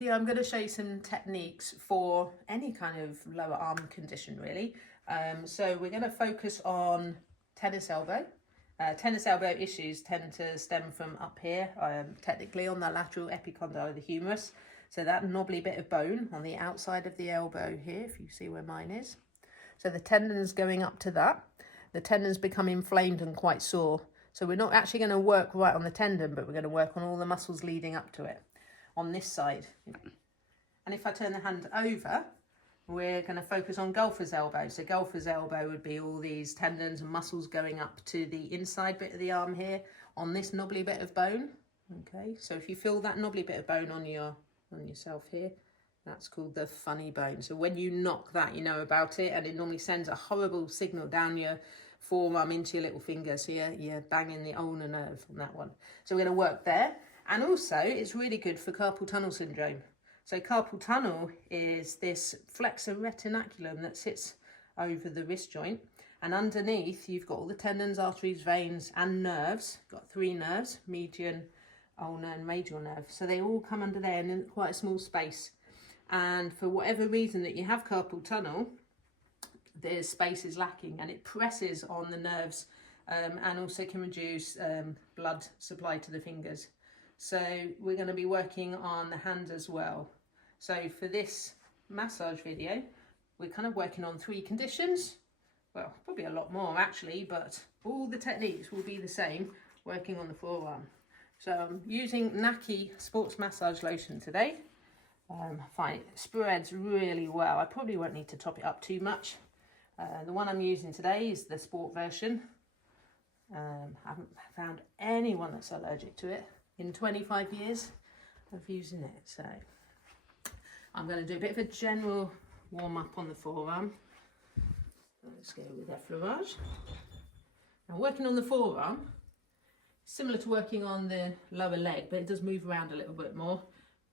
Yeah, I'm going to show you some techniques for any kind of lower arm condition, really. So we're going to focus on tennis elbow. Tennis elbow issues tend to stem from up here, technically on the lateral epicondyle of the humerus. So that knobbly bit of bone on the outside of the elbow here, if you see where mine is. So the tendon's going up to that. The tendons become inflamed and quite sore. So we're not actually going to work right on the tendon, but we're going to work on all the muscles leading up to it on this side. And if I turn the hand over, we're going to focus on golfer's elbow. So golfer's elbow would be all these tendons and muscles going up to the inside bit of the arm here on this knobbly bit of bone. Okay, so if you feel that knobbly bit of bone on yourself here, that's called the funny bone. So when you knock that, you know about it, and it normally sends a horrible signal down your forearm into your little finger. So you're banging the ulnar nerve on that one. So we're going to work there. And also, it's really good for carpal tunnel syndrome. So carpal tunnel is this flexor retinaculum that sits over the wrist joint. And underneath, you've got all the tendons, arteries, veins, and nerves. Got 3 nerves, median, ulnar, and radial nerve. So they all come under there in quite a small space. And for whatever reason that you have carpal tunnel, the space is lacking and it presses on the nerves and also can reduce blood supply to the fingers. So we're going to be working on the hand as well. So for this massage video, we're kind of working on 3 conditions. Well, probably a lot more actually, but all the techniques will be the same, working on the forearm. So I'm using Naki sports massage lotion today. I find it spreads really well. I probably won't need to top it up too much. The one I'm using today is the sport version. I haven't found anyone that's allergic to it in 25 years of using it. So I'm going to do a bit of a general warm up on the forearm. Let's go with effleurage. Now working on the forearm, similar to working on the lower leg, but it does move around a little bit more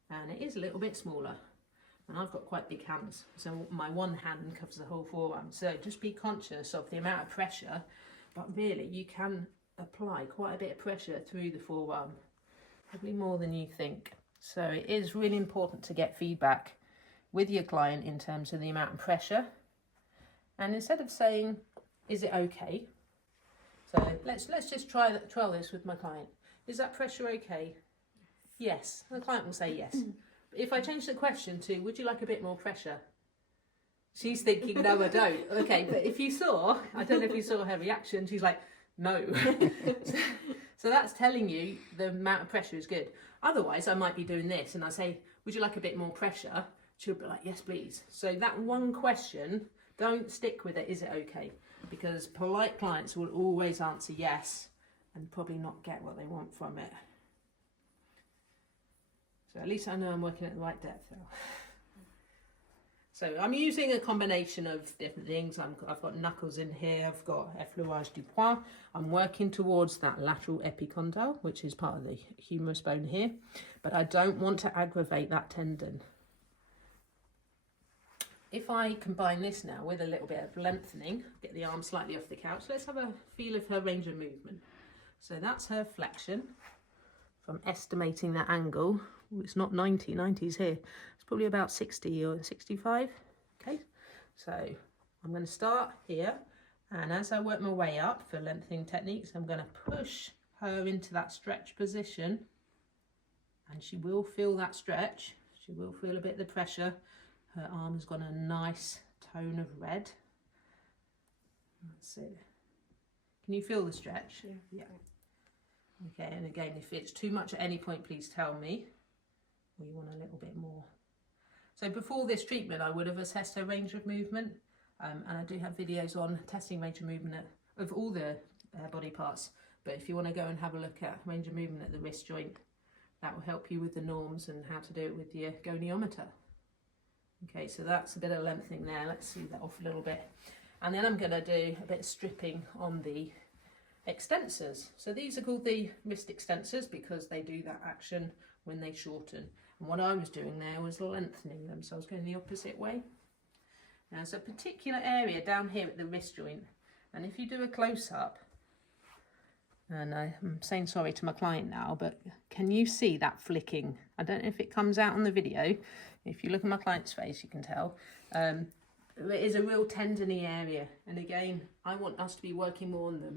and it is a little bit smaller. And I've got quite big hands, so my one hand covers the whole forearm. So just be conscious of the amount of pressure, but really you can apply quite a bit of pressure through the forearm. Probably more than you think. So it is really important to get feedback with your client in terms of the amount of pressure. And instead of saying, is it okay? So let's just try this with my client. Is that pressure okay? Yes. The client will say yes. If I change the question to, would you like a bit more pressure? She's thinking, no, I don't. Okay, but if you saw, I don't know if you saw her reaction, she's like, no. So that's telling you the amount of pressure is good. Otherwise, I might be doing this and I say, would you like a bit more pressure? She'll be like, yes, please. So that one question, don't stick with it, is it okay? Because polite clients will always answer yes and probably not get what they want from it. So at least I know I'm working at the right depth now. So I'm using a combination of different things. I've got knuckles in here, I've got effleurage du poing. I'm working towards that lateral epicondyle, which is part of the humerus bone here, but I don't want to aggravate that tendon. If I combine this now with a little bit of lengthening, get the arm slightly off the couch, let's have a feel of her range of movement. So that's her flexion. If I'm estimating that angle, it's not 90, 90's here. It's probably about 60 or 65. Okay, so I'm going to start here. And as I work my way up for lengthening techniques, I'm going to push her into that stretch position. And she will feel that stretch. She will feel a bit of the pressure. Her arm's got a nice tone of red. That's it. Can you feel the stretch? Yeah. Okay, and again, if it's too much at any point, please tell me. Or you want a little bit more. So before this treatment, I would have assessed her range of movement. And I do have videos on testing range of movement of all the body parts. But if you want to go and have a look at range of movement at the wrist joint, that will help you with the norms and how to do it with your goniometer. Okay, so that's a bit of lengthening there. Let's see that off a little bit. And then I'm going to do a bit of stripping on the extensors. So these are called the wrist extensors because they do that action when they shorten. And what I was doing there was lengthening them. So I was going the opposite way. Now there's a particular area down here at the wrist joint. And if you do a close-up, And I'm saying sorry to my client now, but can you see that flicking? I don't know if it comes out on the video. If you look at my client's face, you can tell. It is a real tendony area. And again, I want us to be working more on the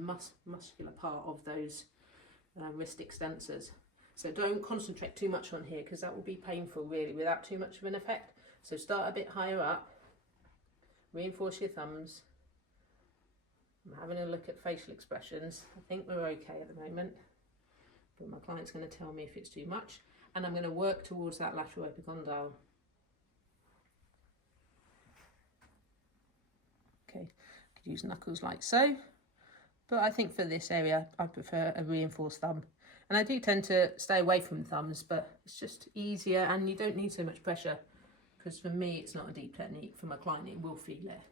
muscular part of those wrist extensors. So don't concentrate too much on here, because that will be painful really without too much of an effect. So start a bit higher up, reinforce your thumbs. I'm having a look at facial expressions. I think we're okay at the moment, but my client's going to tell me if it's too much, and I'm going to work towards that lateral epicondyle. Okay, I could use knuckles like so, but I think for this area I prefer a reinforced thumb. And I do tend to stay away from thumbs, but it's just easier and you don't need so much pressure, because for me it's not a deep technique. For my client it will feel it.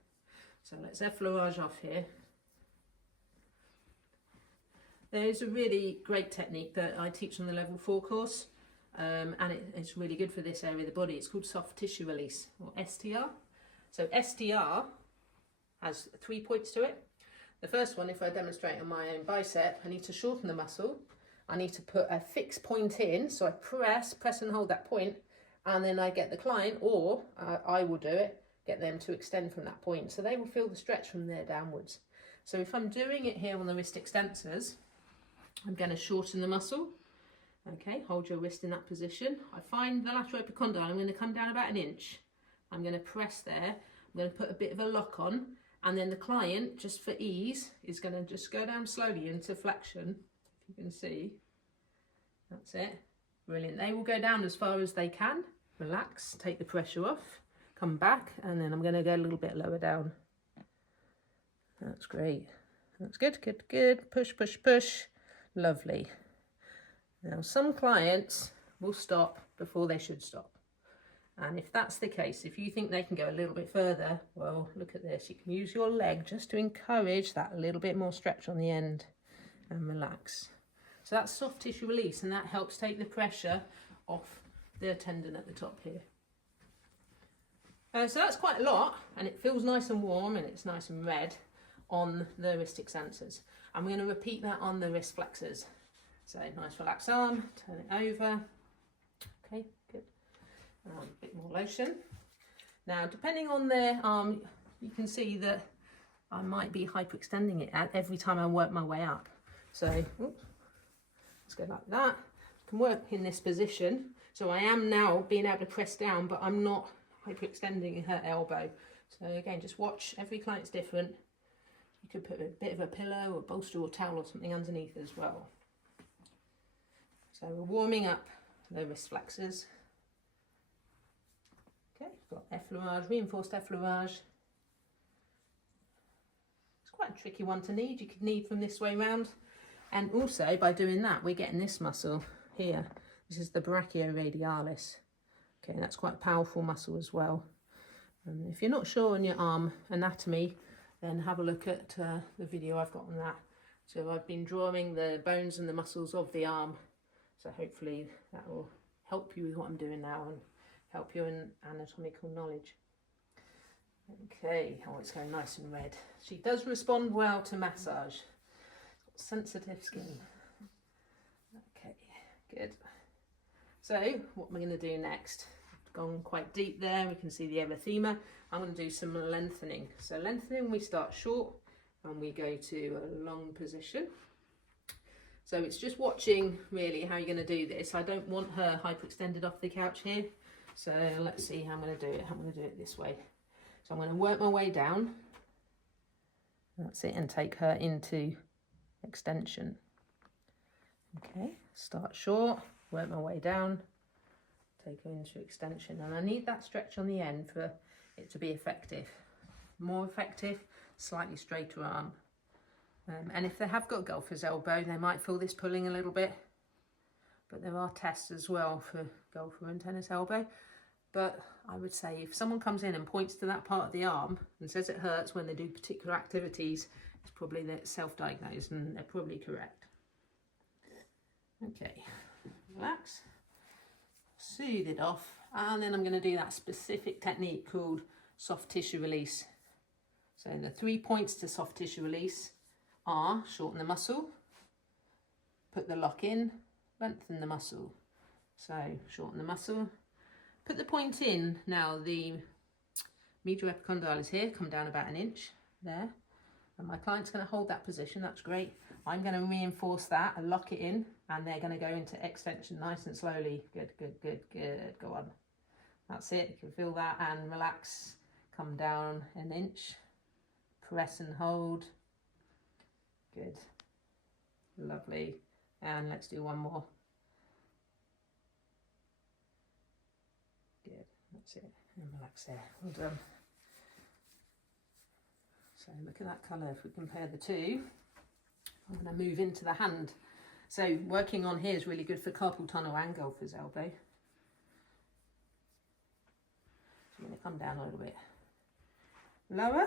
So let's effleurage off here. There's a really great technique that I teach on the level 4 course, and it's really good for this area of the body. It's called soft tissue release, or STR. So STR has 3 points to it. The first one, if I demonstrate on my own bicep, I need to shorten the muscle. I need to put a fixed point in, so I press and hold that point, and then I get the client, or I will do it, get them to extend from that point, so they will feel the stretch from there downwards. So if I'm doing it here on the wrist extensors, I'm going to shorten the muscle. Okay, hold your wrist in that position. I find the lateral epicondyle, I'm going to come down about 1 inch. I'm going to press there. I'm going to put a bit of a lock on, and then the client, just for ease, is going to just go down slowly into flexion. If you can see, that's it. Brilliant. They will go down as far as they can. Relax, take the pressure off, come back, and then I'm going to go a little bit lower down. That's great. That's good, good, good. Push, push, push. Lovely. Now, some clients will stop before they should stop. And if that's the case, if you think they can go a little bit further, well, look at this. You can use your leg just to encourage that little bit more stretch on the end and relax. So that's soft tissue release, and that helps take the pressure off the tendon at the top here. So that's quite a lot, and it feels nice and warm, and it's nice and red on the wrist extensors. I'm going to repeat that on the wrist flexors. So nice relaxed arm, turn it over. Okay, good. A bit more lotion. Now, depending on their arm, you can see that I might be hyperextending it every time I work my way up. So, oops, let's go like that. I can work in this position. So I am now being able to press down, but I'm not hyperextending her elbow. So again, just watch. Every client's different. You could put a bit of a pillow or bolster or towel or something underneath as well. So we're warming up the wrist flexors. Okay, got effleurage, reinforced effleurage. It's quite a tricky one to knead. You could knead from this way round. And also by doing that, we're getting this muscle here. This is the brachioradialis. Okay, that's quite a powerful muscle as well. And if you're not sure on your arm anatomy, then have a look at the video I've got on that. So I've been drawing the bones and the muscles of the arm. So hopefully that will help you with what I'm doing now and help you in anatomical knowledge. Okay, oh, it's going nice and red. She does respond well to massage. Sensitive skin. Okay, good. So what we're going to do next, gone quite deep there, we can see the erythema. I'm going to do some lengthening. So lengthening, we start short and we go to a long position. So it's just watching really how you're going to do this. I don't want her hyperextended off the couch here. So let's see how I'm going to do it. I'm going to do it this way. So I'm going to work my way down. That's it, and take her into extension. Okay, start short, work my way down, take her into extension. And I need that stretch on the end for it to be effective. More effective, slightly straighter arm. And if they have got golfer's elbow, they might feel this pulling a little bit. But there are tests as well for golfer and tennis elbow. But I would say if someone comes in and points to that part of the arm and says it hurts when they do particular activities, it's probably they're self-diagnosed and they're probably correct. Okay, relax, soothe it off, and then I'm going to do that specific technique called soft tissue release. So the 3 points to soft tissue release are shorten the muscle, put the lock in, lengthen the muscle. So shorten the muscle, put the point in. Now the medial epicondyle is here, come down about 1 inch there. And my client's going to hold that position, that's great. I'm going to reinforce that and lock it in, and they're going to go into extension nice and slowly. Good, good, good, good. Go on. That's it. You can feel that and relax. Come down 1 inch. Press and hold. Good. Lovely. And let's do one more. Good. That's it. And relax there. Well done. So look at that colour. If we compare the two, I'm going to move into the hand. So working on here is really good for carpal tunnel and golfer's elbow. So I'm going to come down a little bit lower.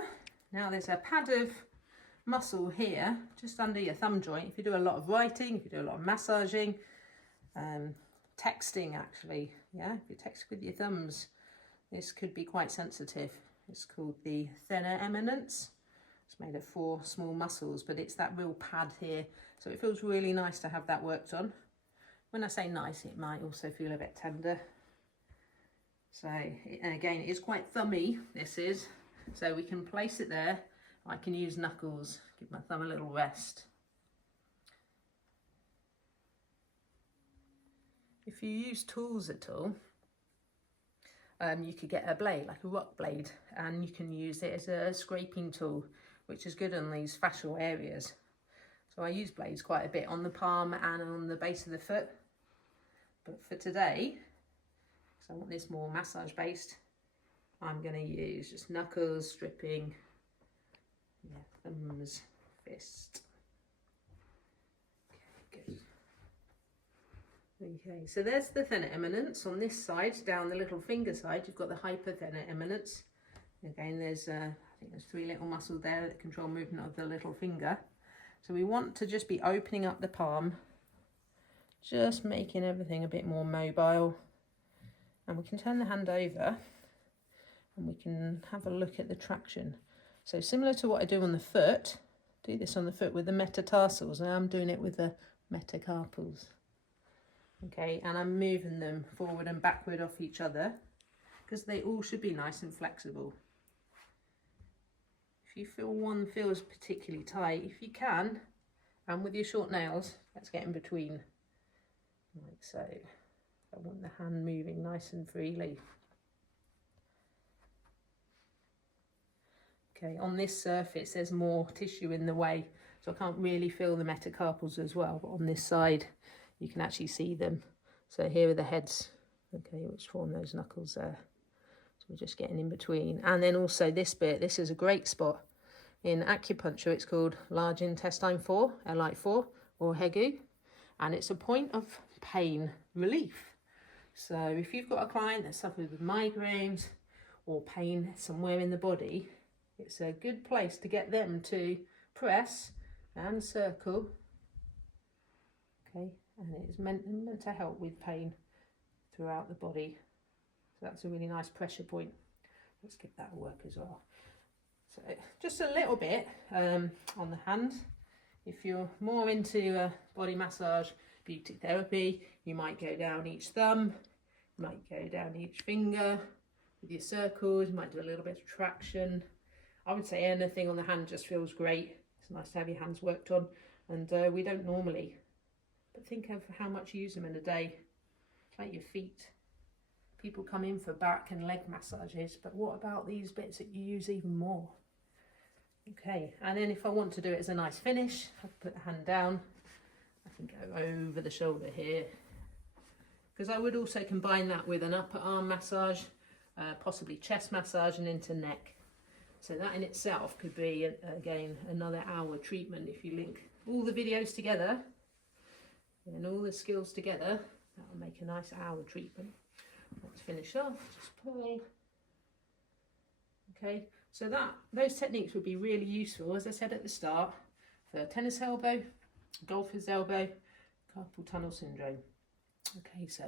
Now there's a pad of muscle here, just under your thumb joint. If you do a lot of writing, if you do a lot of massaging, texting actually, yeah, if you text with your thumbs, this could be quite sensitive. It's called the thenar eminence. It's made of 4 small muscles, but it's that real pad here. So it feels really nice to have that worked on. When I say nice, it might also feel a bit tender. So, and again, it is quite thummy, this is. So we can place it there. I can use knuckles, give my thumb a little rest. If you use tools at all, you could get a blade, like a rock blade, and you can use it as a scraping tool, which is good on these fascial areas. So I use blades quite a bit on the palm and on the base of the foot. But for today, because I want this more massage based, I'm going to use just knuckles, stripping, yeah, thumbs, fist. Okay, good. Okay, so there's the thenar eminence. On this side, down the little finger side, you've got the hypothenar eminence. Again, there's I think there's 3 little muscles there that control movement of the little finger. So we want to just be opening up the palm, just making everything a bit more mobile. And we can turn the hand over and we can have a look at the traction. So similar to what I do on the foot, do this on the foot with the metatarsals. Now I'm doing it with the metacarpals. Okay, and I'm moving them forward and backward off each other because they all should be nice and flexible. If you feel one feels particularly tight, if you can, and with your short nails, let's get in between, like so. I want the hand moving nice and freely. Okay, on this surface there's more tissue in the way, so I can't really feel the metacarpals as well, but on this side you can actually see them. So here are the heads, okay, which form those knuckles there. So we're just getting in between. And then also this bit, this is a great spot. In acupuncture, it's called large intestine 4, Li4, or Hegu. And it's a point of pain relief. So if you've got a client that suffers with migraines or pain somewhere in the body, it's a good place to get them to press and circle. Okay, and it's meant to help with pain throughout the body. So that's a really nice pressure point. Let's give that a work as well. So just a little bit on the hand. If you're more into body massage, beauty therapy, you might go down each thumb, you might go down each finger with your circles, you might do a little bit of traction. I would say anything on the hand just feels great. It's nice to have your hands worked on, and we don't normally. But think of how much you use them in a day. It's like your feet. People come in for back and leg massages, but what about these bits that you use even more? Okay, and then if I want to do it as a nice finish, I put the hand down. I can go over the shoulder here, because I would also combine that with an upper arm massage, possibly chest massage and into neck. So that in itself could be, again, another hour treatment. If you link all the videos together and all the skills together, that will make a nice hour treatment. Let's finish off, just pull. Okay, so those techniques would be really useful, as I said at the start, for tennis elbow, golfer's elbow, carpal tunnel syndrome. Okay, so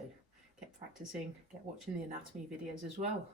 get practicing, get watching the anatomy videos as well.